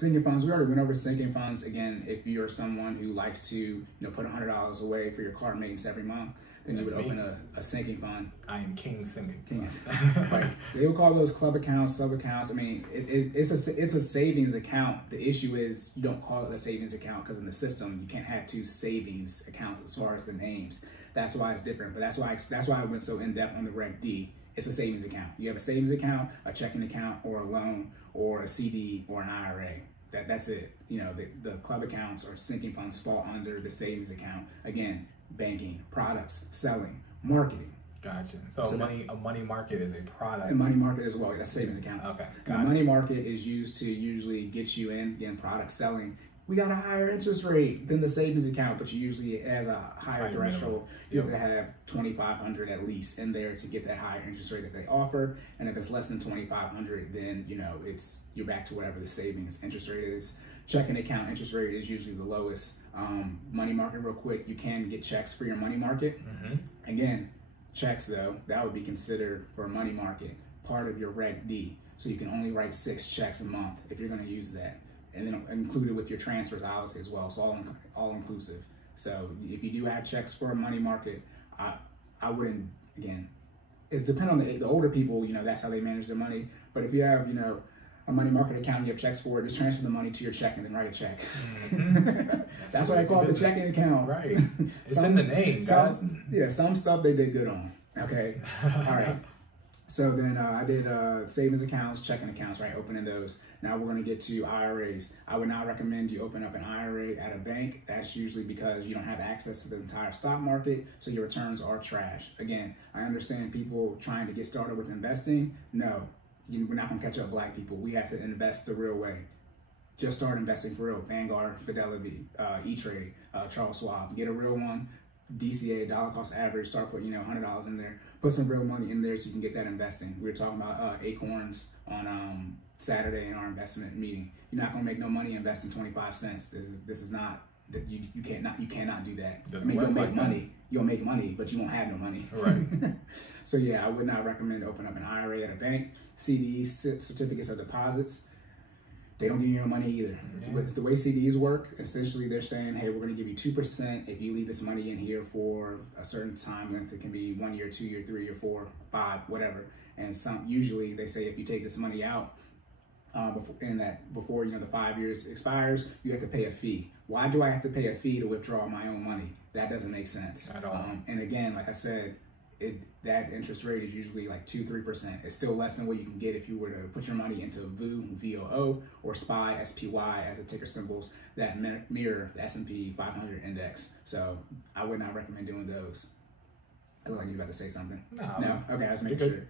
Sinking funds, we already went over sinking funds. Again, if you're someone who likes to, put $100 away for your car maintenance every month, then you would open a sinking fund. I am king sinking. Right. They will call those club accounts, sub accounts. I mean, it's a savings account. The issue is you don't call it a savings account because in the system you can't have two savings accounts as far as the names. That's why it's different. But that's why I went so in depth on the Reg D. It's a savings account. You have a savings account, a checking account, or a loan, or a CD, or an IRA. That's it. The club accounts or sinking funds fall under the savings account. Again, banking, products, selling, marketing. Gotcha. So a money market is a product. A money market as well. That's savings account. Okay. The money market is used to usually get you in product selling. We got a higher interest rate than the savings account, but you usually, as a higher threshold, you have to have $2,500 at least in there to get that higher interest rate that they offer. And if it's less than $2,500, then you're back to whatever the savings interest rate is. Checking account interest rate is usually the lowest. Money market, real quick, you can get checks for your money market. Again, checks though, that would be considered for a money market part of your Reg D. So you can only write 6 checks a month if you're going to use that. And then included with your transfers, obviously, as well. So all inclusive. So if you do have checks for a money market, I wouldn't, again, it's depend on the older people, that's how they manage their money. But if you have, a money market account and you have checks for it, just transfer the money to your check and then write a check. That's why I call it the checking account. Right. It's in the name, guys. Some stuff they did good on. Okay. All right. So then I did savings accounts, checking accounts, right? Opening those. Now we're going to get to IRAs. I would not recommend you open up an IRA at a bank. That's usually because you don't have access to the entire stock market, so your returns are trash. Again, I understand people trying to get started with investing. No, we're not going to catch up black people. We have to invest the real way. Just start investing for real. Vanguard, Fidelity, E-Trade, Charles Schwab. Get a real one. DCA, dollar cost average, start putting $100 in there, put some real money in there so you can get that investing. We were talking about Acorns on Saturday in our investment meeting. You're not gonna make no money investing 25 cents. This is not that you cannot do that. I mean, you'll make money, but you won't have no money. Right. So yeah, I would not recommend opening up an IRA at a bank. CDs, certificates of deposits. They don't give you no money either. Yeah. The way CDs work, essentially they're saying, hey, we're gonna give you 2% if you leave this money in here for a certain time length. It can be 1 year, 2 year, 3 year, 4, 5, whatever. And usually they say if you take this money out before the 5 years expires, you have to pay a fee. Why do I have to pay a fee to withdraw my own money? That doesn't make sense at all. And again, like I said, that interest rate is usually like 2-3%. It's still less than what you can get if you were to put your money into VOO, VOO, or SPY, SPY as the ticker symbols that mirror the S&P 500 index. So I would not recommend doing those. I look like you were about to say something. No. Okay, I was making sure.